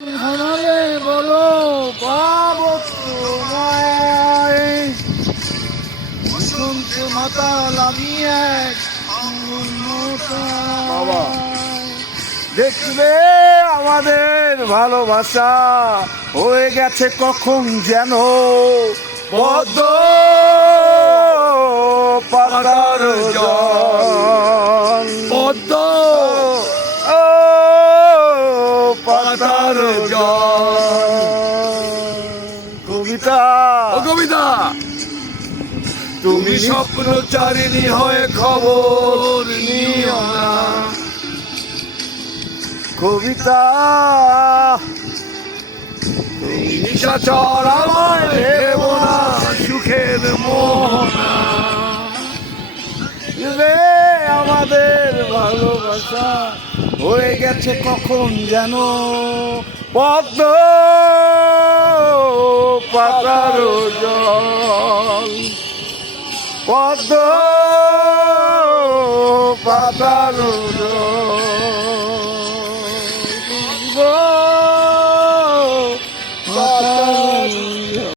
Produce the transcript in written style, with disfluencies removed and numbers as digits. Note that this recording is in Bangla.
হারালে বলো পাবো তোমায়, বসন্ত মাতাল আমি এক বাবা দেখবে আমাদের ভালোবাসা হয়ে গেছে কখন যেন পদ্ম পাতার জল, পদ্ম ও পাতার জল। কবিতা ও কবিতা, তুমি স্বপ্নচারিণী হয়ে খবর নিও না। কবিতা তুমি নিশাচর আমায় ভেব না, সুখের মোহনা। রে আমাদের ভালোবাসা হয়ে গেছে কখন যেন পদ্ম পাতার জল, পদ্ম পাতার জল।